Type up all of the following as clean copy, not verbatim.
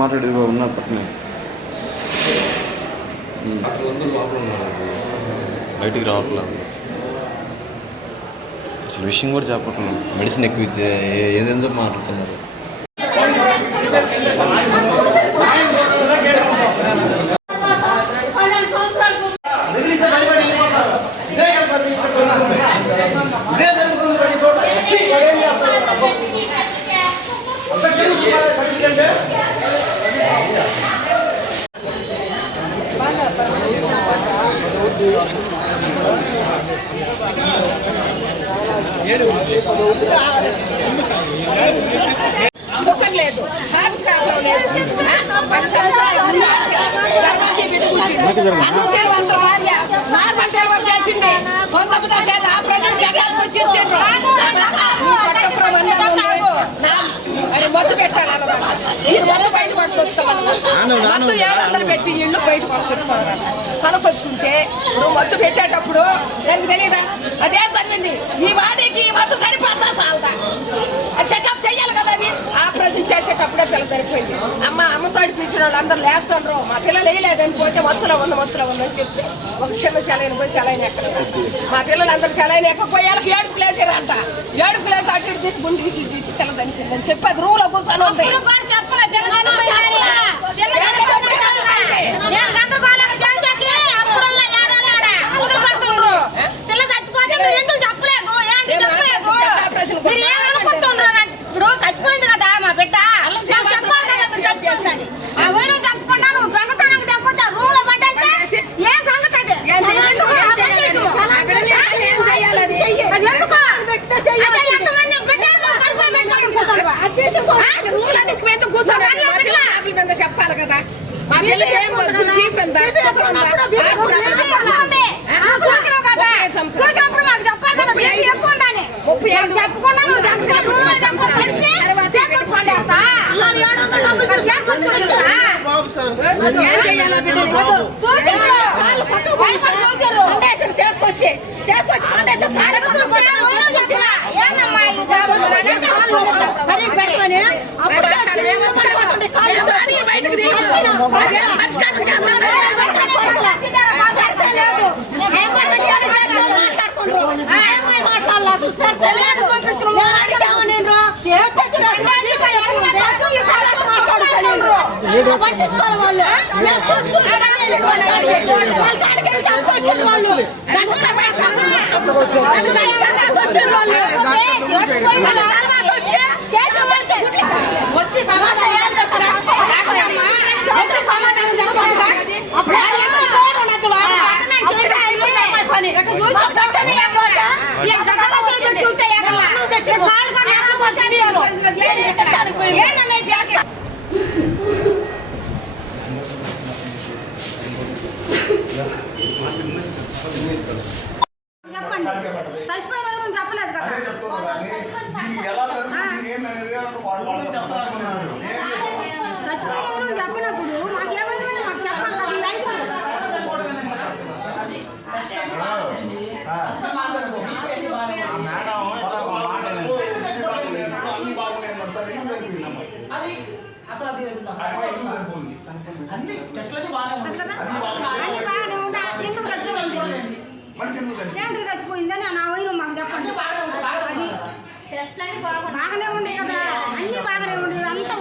మాట్లాడేది ఉన్నారు పక్కనే బయటికి రావట్లేదు అసలు విషయం కూడా చెప్పట్లేదు మెడిసిన్ ఎక్కువ ఇచ్చే ఏదేందో మాట్లాడుతున్నారు సుఖం లేదు, హార్ట్ ప్రాబ్లం లేదు, నార్మల్ డెలివరీ చేసింది మొత్తం పెట్టాలి మొత్తం బయట పట్టుకొచ్చుకోవాలి మొత్తం 700 పెట్టి ఇళ్ళు బయట పట్టుకొచ్చుకోవాలి కొనుక్కొచ్చుకుంటే ఇప్పుడు మొత్తం పెట్టేటప్పుడు దానికి తెలియదా అదే జరిగింది ఈ వాడికి మొత్తం సరిపోతా సాల్దా చెకప్ చెయ్యాలి కదా అది ఆపరేషన్ చేసేటప్పుడే పిల్ల సరిపోయింది అమ్మతో అడిపించిన వాళ్ళు అందరూ లేస్తున్నారు మా పిల్లలు వేయలేదని పోతే మొత్తులో ఉందని చెప్పి ఒక చిన్న సెలైన్ పోయి సెలైన్ ఎక్కడ మా పిల్లలు అందరూ సెలైన్ ఎక్కపోయారు 7 ప్లేసారంట 7 ప్లేస్ అటు ఇటు తీసి గుండి తీసి పిల్ల చనిపోయిందని చెప్పి అది రూలో కూర్చొని ఉంది ఇప్పుడు చచ్చిపోయింది కదా మా బిడ్డ చెప్పాలి కదా మీరు చచ్చిపోయిందని చెప్పకుండా నువ్వు దొంగతనానికి చెప్పొచ్చా రూమ్ లో పడ్డైతే ఏం సంగతి అది ఎందుకు ఎంతమంది చెప్పాలి కదా మా పిల్లలు ఏం చూసినప్పుడు మాకు చెప్పాలి కదా బేబీ ఎక్కువ ఉందని చెప్పకుండా నువ్వు తీసుకొచ్చి వచ్చి సమాధానం చెప్పండి చచ్చిపోయిన ఎవరు చెప్పలేదు కదా చచ్చిపోయిన ఎవరు చెప్పినప్పుడు మాకు ఎవరు మాకు చెప్పాలి అది చచ్చిపోయిందని నా వైను మాకు చెప్పండి అది బాగానే ఉండే కదా అన్ని బాగానే ఉండేవి అంతా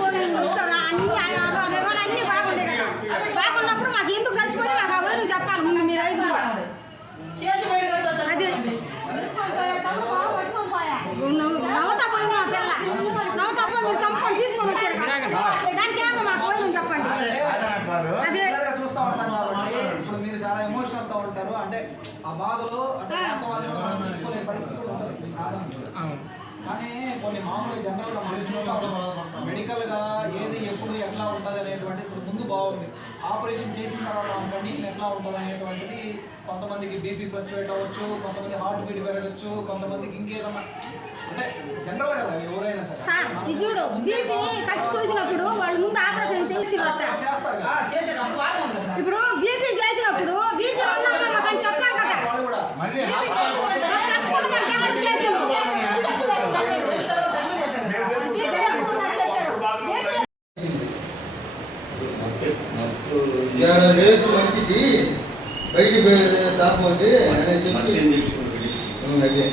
అన్ని బాగుండే కదా బాగున్నప్పుడు మాకు ఎందుకు చచ్చిపోయింది మాకు ఆ వైను చెప్పాలి ముందు మీరు 5 అది నవ్వుతా పోయింది మా పిల్ల నవ్వుతా పోయి మీరు చంపుకొని తీసుకొని వచ్చారు దానికి ఏమో మాకు వైను చెప్పండి అదే చూస్తా ఉంటారు కాబట్టి ఇప్పుడు మీరు చాలా ఎమోషనల్ గా ఉంటారు అంటే ఆ బాధలో అంటే పరిస్థితులు ఉంటారు కానీ కొన్ని మామూలుగా జనరల్గా మెడికల్గా ఏది ఎప్పుడు ఎట్లా ఉంటుంది అనేటువంటిది ఇప్పుడు ముందు బాగుంది. ఆపరేషన్ చేసిన తర్వాత కండిషన్ ఎట్లా ఉంటుంది అనేటువంటిది కొంతమందికి బీపీ ఫ్లక్చువేట్ అవ్వచ్చు, కొంతమంది హార్ట్ బీట్ పెరగచ్చు, కొంతమందికి ఇంకేదన్నా అంటే జనరల్ కదా ఎవరైనా సరే. ఇది చూడు బీపీ కట్ చూసినప్పుడు వాళ్ళు ముందు ఆపరేషన్ చేస్తారు చేసేటప్పుడు బాగా ఉంది కదా సార్. ఇప్పుడు బీపీ చేసినప్పుడు బీపీ అని చెప్పాలి కదా వాళ్ళు కూడా చెప్పకుండా మనకి ఎవరు చేసాము రేపు మంచిది బయటికి దాపండి అని చెప్పి అదే